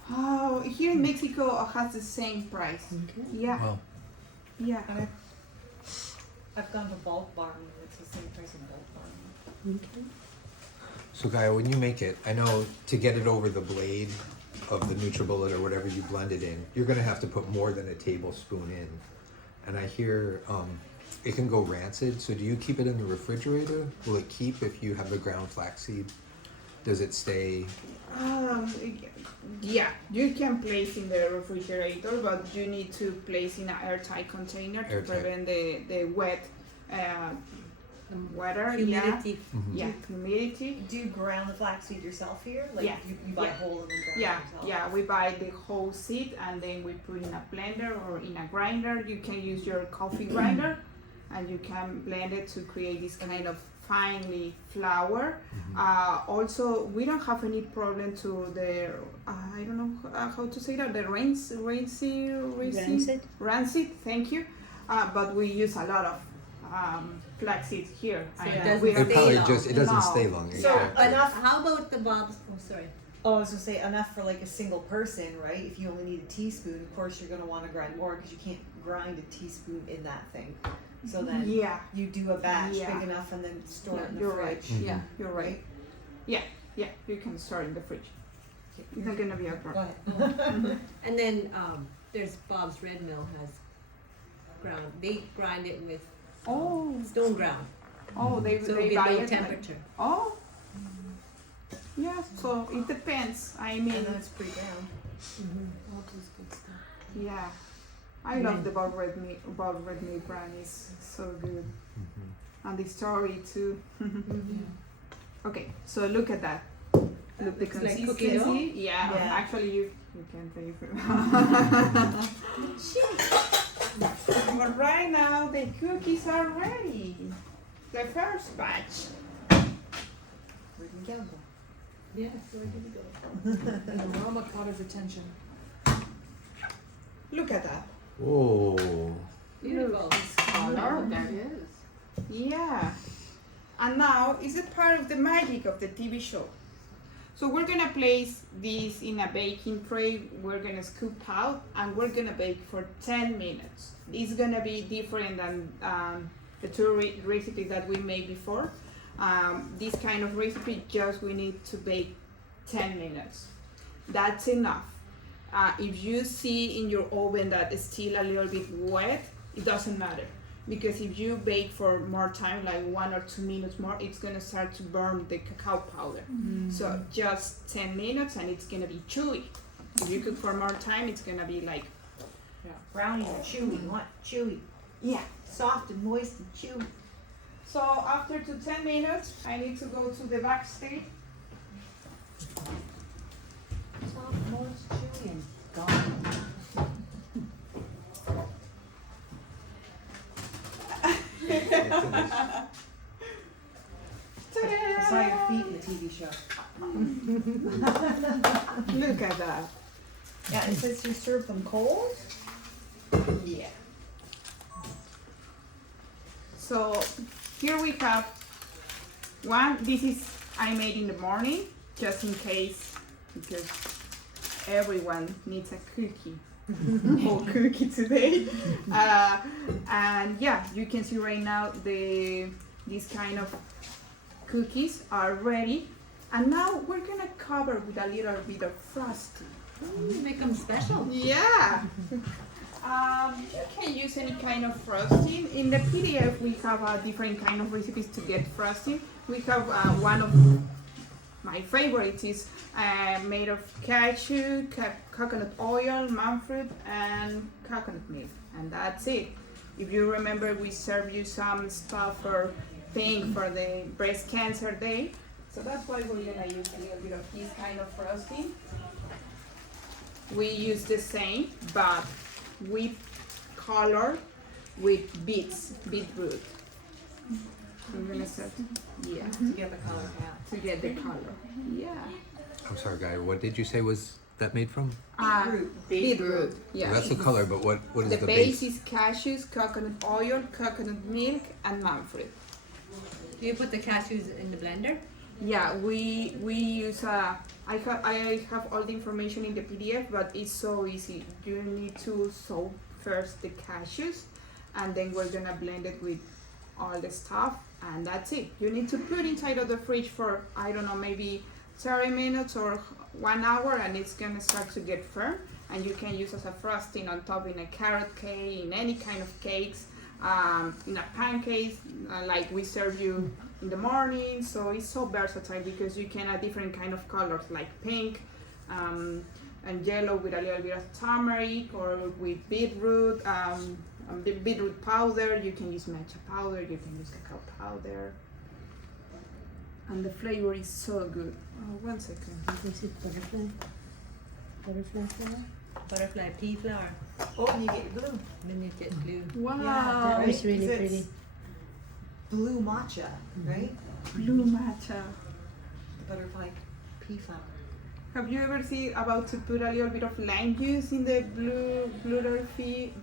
Oh, here in Mexico has the same price. Okay. Yeah. Wow. Yeah. And I've gone to Bulk Barn and it's the same price in Bulk Barn. Okay. So Gaia, when you make it, I know to get it over the blade of the NutriBullet or whatever you blend it in, you're gonna have to put more than a tablespoon in. And I hear it can go rancid. So do you keep it in the refrigerator? Will it keep if you have the ground flaxseed? Does it stay? Yeah, you can place in the refrigerator, but you need to place in an airtight container to Airtight. prevent the wet weather. Humidity. Yeah, humidity. Do you ground the flaxseed yourself here? Like Yeah. you buy Yeah. whole and then ground Yeah, it yourself? yeah, we buy the whole seed and then we put in a blender or in a grinder. You can use your coffee grinder and you can blend it to create this kind of finely flour. Also, we don't have any problem to the, I don't know how to say that, the rancid, thank you. But we use a lot of flaxseed here. So And it doesn't we It have- probably long. just it doesn't No. stay long. So Exactly. enough. How about the Bob's? Oh, sorry. Oh, I was gonna say enough for like a single person, right? If you only need a teaspoon, of course you're gonna want to grind more because you can't grind a teaspoon in that thing. So then Yeah, you do a batch Yeah. big enough and then store it in the you're right. fridge. Yeah, you're right. Yeah, you can store in the fridge. It's not gonna be a Go problem. ahead. And then there's Bob's Red Mill has ground. They grind it with Oh, stone ground, they so they below buy it like- temperature. Oh, yeah. So it depends. I And mean, then it's pre-ground. All this good stuff. yeah. I love the Bob Red Meat brand. It's so good, and the story too. Okay, so look at that. Look the Looks like consistency. cookie dough. Yeah, Yeah. actually you can taste it. But right now the cookies are ready. The first batch. We can count them. Yeah, so here we go. The aroma caught his attention. Look at that. Whoa. Beautiful. Color. That is. Yeah. And now is it part of the magic of the TV show. So we're gonna place this in a baking tray. We're gonna scoop out and we're gonna bake for 10 minutes. It's gonna be different than the two recipes that we made before. This kind of recipe, just we need to bake 10 minutes. That's enough. If you see in your oven that it's still a little bit wet, it doesn't matter. Because if you bake for more time, like 1 or 2 minutes more, it's gonna start to burn the cacao powder. So just 10 minutes and it's gonna be chewy. If you cook for more time, it's gonna be like, Brownies are chewy. You want chewy. yeah. Soft and moist and chewy. So after 10 minutes, I need to go to the backstage. Soft, moist, chewy, and gone. I saw your feet in the TV show. Look at that. Yeah, it says you serve them cold. Yeah. So here we have one. This is I made in the morning, just in case, because everyone needs a cookie. Or cookie today. And yeah, you can see right now these kind of cookies are ready. And now we're gonna cover with a little bit of frosting. Make them special. Yeah. You can use any kind of frosting. In the PDF, we have different kind of recipes to get frosting. We have one of my favorites is made of cashew, coconut oil, monk fruit, and coconut milk, and that's it. If you remember, we served you some stuff for pink for the breast cancer day, so that's why we're gonna use a little bit of this kind of frosting. We use the same, but we color with beetroot. I'm gonna set, yeah, To get the color, yeah. to get the color. Yeah. I'm sorry, Gaia. What did you say was that made from? Beetroot. Yeah. Well, that's the color, but what is The the base base? is cashews, coconut oil, coconut milk, and monk fruit. Do you put the cashews in the blender? Yeah, we use I have all the information in the PDF, but it's so easy. You need to soak first the cashews, and then we're gonna blend it with all the stuff, and that's it. You need to put inside of the fridge for, I don't know, maybe 30 minutes or 1 hour, and it's gonna start to get firm, and you can use as a frosting on top in a carrot cake, in any kind of cakes, in a pancake, like we serve you in the morning. So it's so versatile because you can add different kind of colors like pink and yellow with a little bit of turmeric, or with beetroot, the beetroot powder. You can use matcha powder, you can use cacao powder, and the flavor is so good. Oh, 1 second. This is butterfly. Butterfly flower. Butterfly pea flower. Oh, and you get glue. Then you get glue. Wow. That Right, was really 'cause pretty. it's blue matcha, right? Blue matcha. The butterfly pea flower. Have you ever seen about to put a little bit of lime juice in the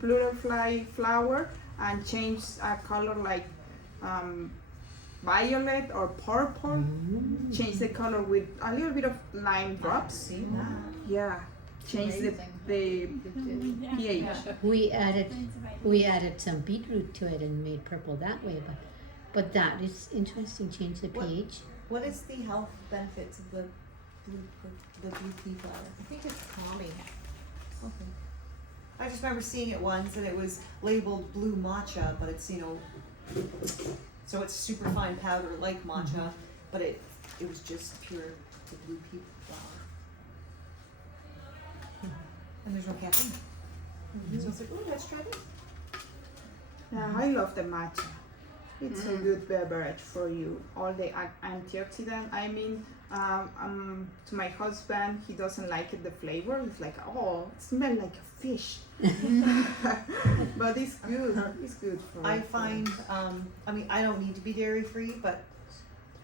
butterfly flower and change a color like violet or purple? Change the color with a little bit of lime drops. See that? Yeah, change the pH. We added some beetroot to it and made purple that way, but that is interesting. Change the What? pH. What is the health benefits of the blue pea flower? I think it's calming. Okay. I just remember seeing it once and it was labeled blue matcha, but it's, so it's super fine powder like matcha, but it was just pure the blue pea flower. And there's no caffeine. So it's like, oh, let's try this. Yeah, I love the matcha. It's a good beverage for you. All the antioxidant. I mean, to my husband, he doesn't like it, the flavor. He's like, oh, it smells like a fish. But it's good. It's good for. I find, I mean, I don't need to be dairy free, but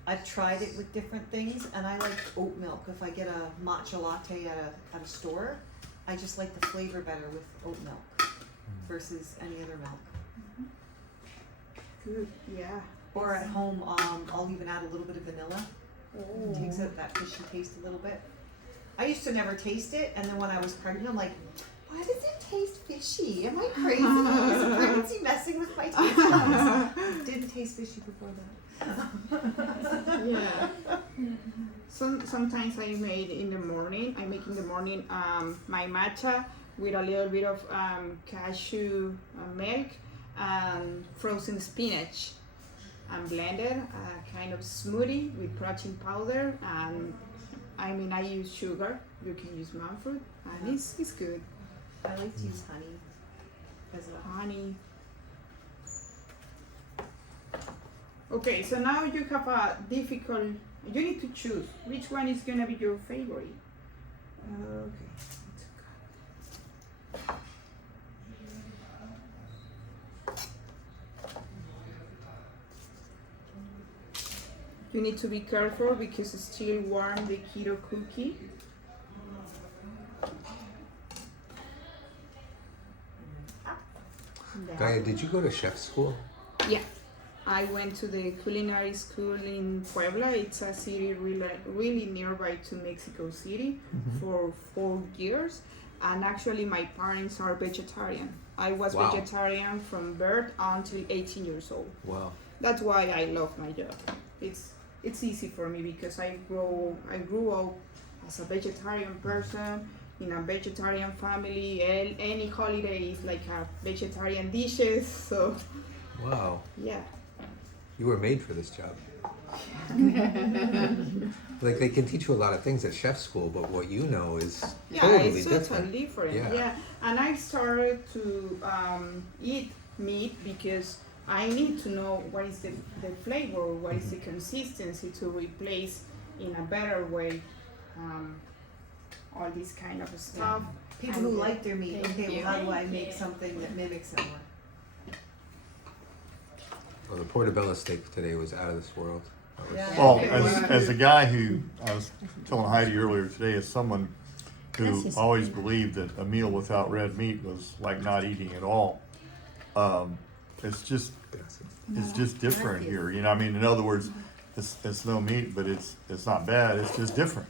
I've tried it with different things, and I like oat milk. If I get a matcha latte at a store, I just like the flavor better with oat milk versus any other milk. Good. Yeah. Or at home, I'll even add a little bit of vanilla It takes out that fishy taste a little bit. I used to never taste it, and then when I was pregnant, I'm like, why does it taste fishy? Am I crazy? Is pregnancy messing with my taste buds? It didn't taste fishy before that. Yeah. Sometimes I make in the morning my matcha with a little bit of cashew milk and frozen spinach and blended a kind of smoothie with protein powder, and I use sugar. You can use monk fruit, and it's good. I like to use honey as well. Honey. Okay, so now you have a difficult. You need to choose which one is gonna be your favorite. Okay. You need to be careful because it's still warm, the keto cookie. Gaia, did you go to chef school? Yeah, I went to the culinary school in Puebla. It's a city really nearby to Mexico City for 4 years. And actually my parents are vegetarian. I was Wow. vegetarian from birth until 18 years old. Wow. That's why I love my job. It's easy for me because I grew up as a vegetarian person in a vegetarian family. Any holiday is like a vegetarian dishes. So Wow. yeah. You were made for this job. Like they can teach you a lot of things at chef school, but what you know is Yeah, totally it's different. totally different. Yeah. Yeah. And I started to eat meat because I need to know what is the flavor, what is the consistency to replace in a better way all this kind of stuff. People who And, like their meat, thank okay, you. well, how do I make something that mimics it more? Well, the portobello steak today was out of this world. That was- Yeah. Well, Yeah. as a guy who, I was telling Heidi earlier today, as someone who Gracias. always believed that a meal without red meat was like not eating at all, it's just different here. You know, I mean, in other words, it's no meat, but it's not bad. It's just different.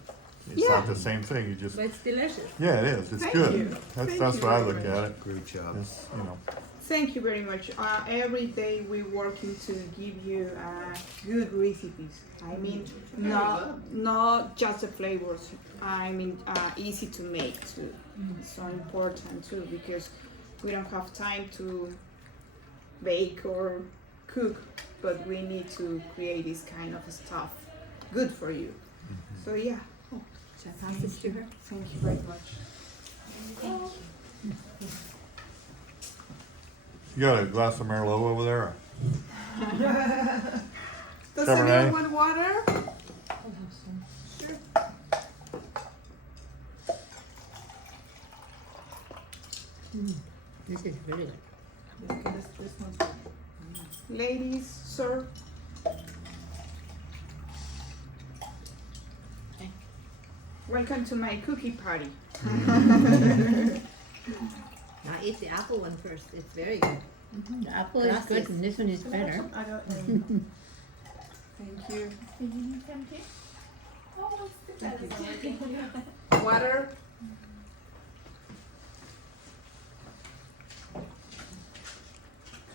It's not the same thing. You just But it's delicious. yeah, it is. It's Thank good. you. That's Thank that's you what I very look much. at it. Great job. It's, you know. Thank you very much. Every day we're working to give you good recipes. I mean, not just the flavors. I mean, easy to make too. It's so important too because we don't have time to bake or cook, but we need to create this kind of stuff good for you. So yeah, Should I pass this to her? thank you very much. You got a glass of Merlot over there? Does Cabernet. anyone want water? I'll have some. Sure. This is really good. This one's good. Ladies, sir. Welcome to my cookie party. Now eat the apple one first. It's very good. The apple is good and this one is better. I don't Thank you. Do you need some too? Oh, it's the Thank you. better. Water.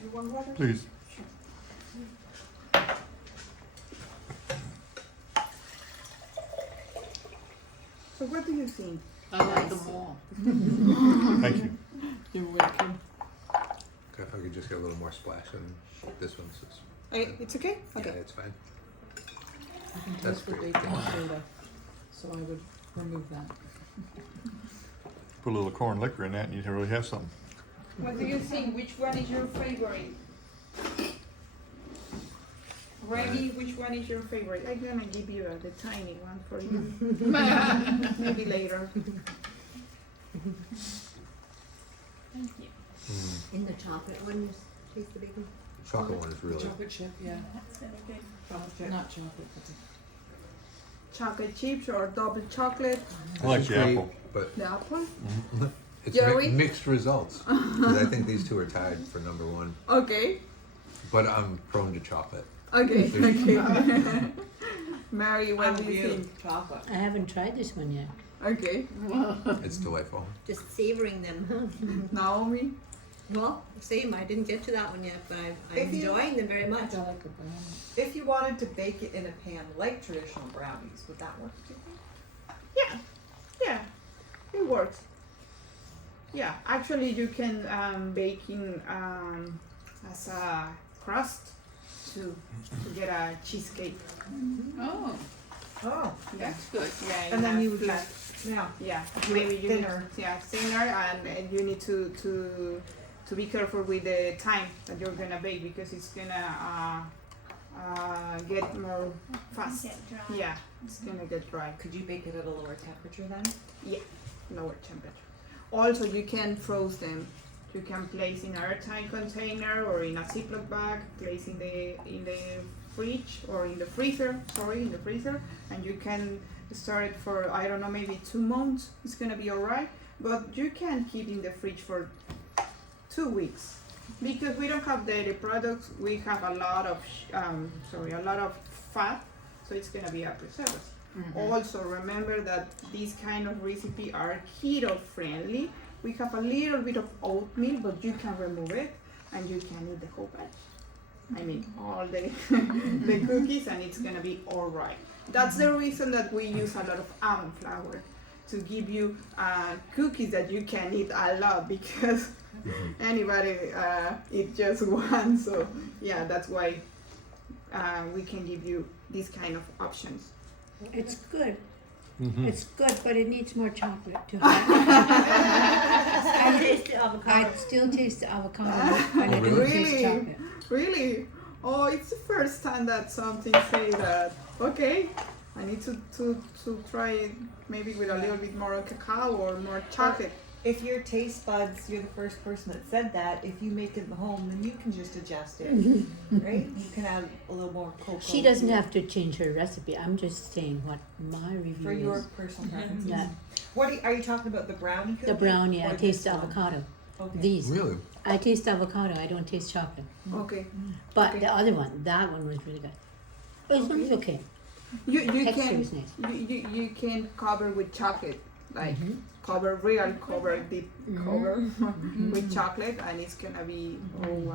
You want water? Please. So what do you think? I like them all. Thank you. You're welcome. Okay, if I could just get a little more splash on this one. It's okay? Yeah, Okay. it's fine. I can That's taste the great. bacon soda, so I would remove that. Put a little corn liquor in that, and you really have something. What do you think? Which one is your favorite? Remy, which one is your favorite? I'm gonna give you the tiny one for you. Maybe later. Thank you. In the chocolate one, you taste the bacon. Chocolate one is really. Chocolate chip, yeah. That's really good. Not chocolate, but Chocolate chips or double chocolate? I like This is the great, apple. but The apple? it's Jerry? mixed results. 'Cause I think these two are tied for number one. Okay. But I'm prone to chocolate. Okay. Okay. Mary, what I'm do you real think? chocolate. I haven't tried this one yet. Okay. It's delightful. Just savoring them, huh? Naomi? Well, same. I didn't get to that one yet, but I'm If you- enjoying them very much. I like a brownie. If you wanted to bake it in a pan like traditional brownies, would that work? Do you think? Yeah, it works. Yeah, actually you can bake in as a crust to get a cheesecake. Oh, Oh, Yeah, that's good. yeah. and then a you would flat. yeah. Yeah, Do it maybe you thinner. Need, yeah, thinner, and you need to be careful with the time that you're gonna bake because it's gonna get more fast. Get dry. Yeah, it's gonna get dry. Could you bake it at a lower temperature then? Lower temperature. Also, you can froze them. You can place in an airtight container or in a Ziploc bag. Place in the fridge or in the freezer. Sorry, in the freezer, and you can store it for I don't know, maybe 2 months. It's gonna be alright. But you can keep in the fridge for 2 weeks because we don't have dairy products. We have a lot of a lot of fat, so it's gonna be a preservative. Also, remember that these kind of recipe are keto friendly. We have a little bit of oatmeal, but you can remove it and you can eat the whole batch. I mean, all the the cookies, and it's gonna be all right. That's the reason that we use a lot of almond flour to give you cookies that you can eat a lot because anybody eat just one. So yeah, that's why we can give you these kind of options. It's good. Mm-hmm. It's good, but it needs more chocolate too. I taste the avocado. I still taste the avocado, but I don't Really? taste chocolate. Really? Oh, it's the first time that something say that. Okay, I need to try it maybe with a little bit more cacao or more chocolate. If your taste buds, you're the first person that said that. If you make it at home, then you can just adjust it, right? You can add a little more cocoa. She doesn't to it have to change her recipe. I'm just saying what my review for your is. personal preferences. That What are you talking about? The brownie cookie? the brownie, I or taste this the one? avocado. Okay. These, Really? I taste avocado. I don't taste chocolate. Okay. But Okay. the other one, that one was really good. It was okay. You Texture can is nice. you can cover with chocolate, like Mhm. cover real cover deep Mhm. cover with chocolate, and it's gonna be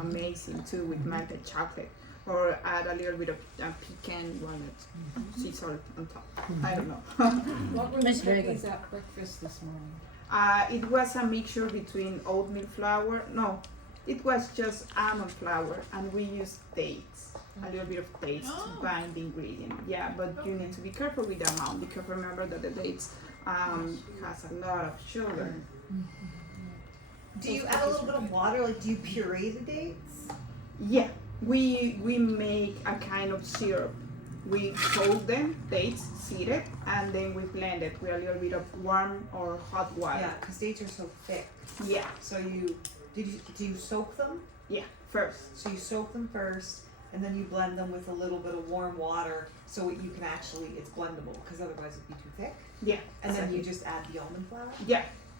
amazing too with melted chocolate, or add a little bit of pecan walnut sea salt on top. I don't know. What were the That's very cookies at breakfast this morning? It was a mixture between oatmeal flour. No, it was just almond flour, and we used dates. A little bit of dates to bind the ingredient. Yeah, but you need to be careful with the amount because remember that the dates has a lot of sugar. Do you add a little bit of water? Like, do you puree the dates? Yeah, we make a kind of syrup. We soak them, dates, seed it, and then we blend it with a little bit of warm or hot Yeah, water. because dates are so thick. Yeah, So do you soak them? first. So you soak them first, and then you blend them with a little bit of warm water, so you can actually it's blendable. Because otherwise it'd be too thick. Yeah, And then you exactly. just add the almond flour.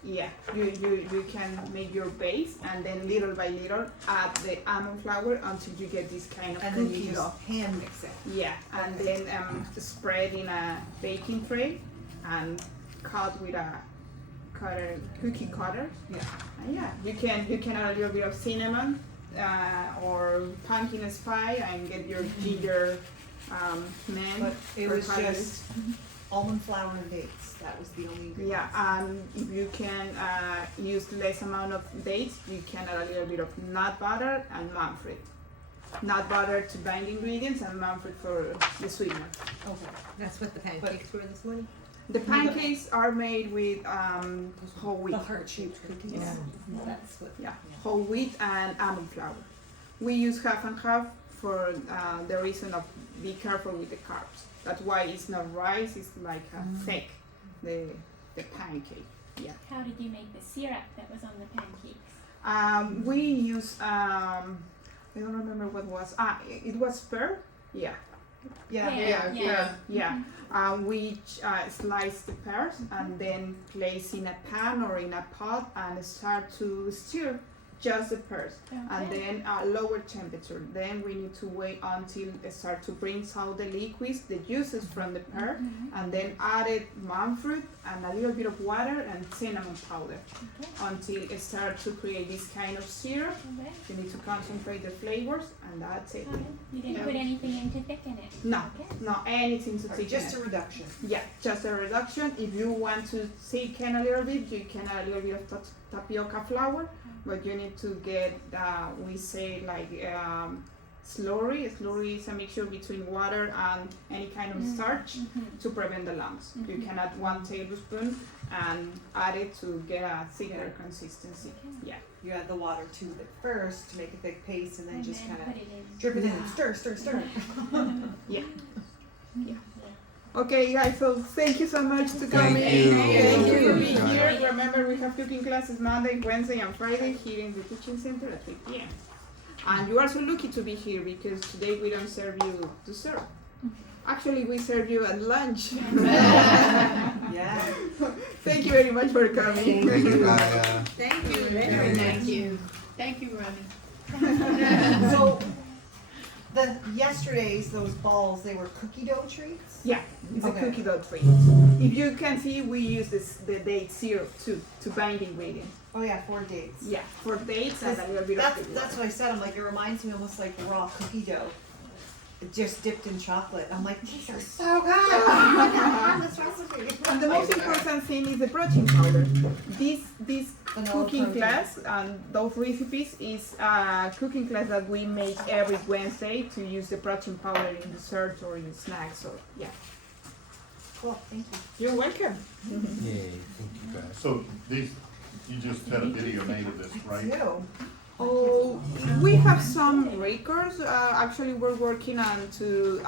Yeah, you can make your base and then little by little add the almond flour until you get this kind of And then cookie you dough. just hand mix it. Yeah, and then spread in a baking tray and cut with a cookie cutter. Yeah. And yeah, you can add a little bit of cinnamon or pumpkin spice and get your ginger man. But it for was calories. just almond flour and dates. That was the only ingredient. Yeah, if you can use less amount of dates, you can add a little bit of nut butter and Manfred. Nut butter to bind ingredients and Manfred for the sweetener. Okay. That's what the pancakes were this morning. The pancakes are made with whole wheat. The heart-shaped cookies. Yeah. That's what. Yeah, whole wheat and almond flour. We use half and half for the reason of be careful with the carbs. That's why it's not rice, it's like a thick, the pancake. Yeah. How did you make the syrup that was on the pancakes? We use I don't remember what was it was pear. Yeah. Yeah. We slice the pears and then place in a pan or in a pot and start to stir just the pears, and Okay. then lower temperature. Then we need to wait until it start to bring out the liquids, the juices from the pear, and then add it monk fruit and a little bit of water and cinnamon powder until it starts to create this kind of syrup. Okay. You need to concentrate the flavors, and that's it. Okay. You didn't Yeah. put anything in to thicken it. No, Okay. not anything to Or thicken just it. a reduction. Yeah, just a reduction. If you want to thicken a little bit, you can add a little bit of tapioca flour, but you need to get, we say like slurry. Slurry is a mixture between water and any kind of starch to prevent the lumps. You can add 1 tablespoon and add it to get a thicker consistency. Yeah. You add the water to it first to make a thick paste, and then And just then kind put of it in. drip it in and stir, stir, stir. Yeah. Okay, guys, so thank you so much to come Thank in. you. Thank you for Thank being you. here. Remember, we have cooking classes Monday, Wednesday, and Friday here in the teaching center at 3 p.m. And you are so lucky to be here because today we don't serve you dessert. Actually, we serve you at lunch. Yeah. Thank you very much for coming. Thank you, Gaia. Thank you. Thank you. Thank you, Ronnie. So, yesterday's, those balls, they were cookie dough treats? Yeah, it's Okay. a cookie dough treat. If you can see, we use the date syrup to bind ingredients. Oh yeah, 4 dates. Yeah, for dates and a little bit of That's, sugar. that's what I said, I'm like, it reminds me almost like raw cookie dough. Just dipped in chocolate. I'm like, these are so good! I want this recipe. And the most important thing is the protein powder. This Vanilla cooking protein. class and those recipes is a cooking class that we make every Wednesday to use the protein powder in desserts or in snacks or yeah. Cool, thank you. You're welcome. Yay, thank you, guys. So these, you just had a video made of this, right? You. Oh, we have some records. Actually, we're working on to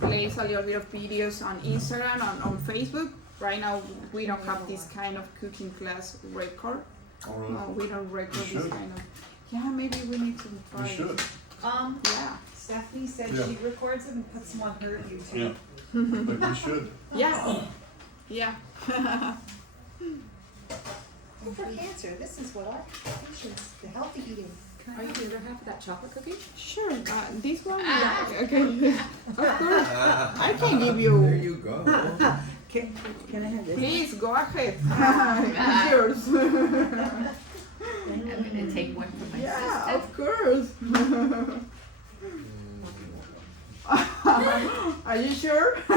place a little bit of videos on Instagram and on Facebook. Right now, we don't have this kind of cooking class record. Oh, really? No, we don't record You this should. kind of. Yeah, maybe we need to try. You should, Yeah. Stephanie said Yeah. she records them and puts them on her YouTube. yeah, but you should. Yeah. Yeah. For cancer, this is what our patients, the healthy eating. Are you the other half of that chocolate cookie? Sure. This one. Okay. Of course. I can give you. There you go. Can I have this? Please go ahead. It's yours. I'm gonna take one for my Yeah, sister. of course. Are you sure? Is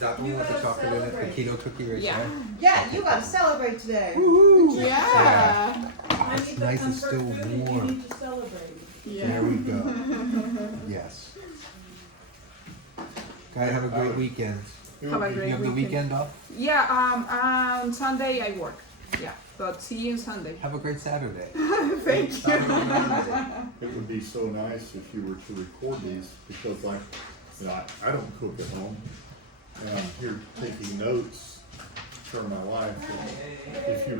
that the one with the chocolate in it, the keto cookie right Yeah. there? Yeah, you gotta celebrate today. Yeah. Oh, it's nice and still warm. There we go. Yes. Guys, have a great weekend. Have a You great have the weekend off? Yeah. On Sunday I work. Yeah. But see you Sunday. Have a great Saturday. Thank you. It would be so nice if you were to record these, because like, you know, I don't cook at home. And I'm here taking notes for my wife. If you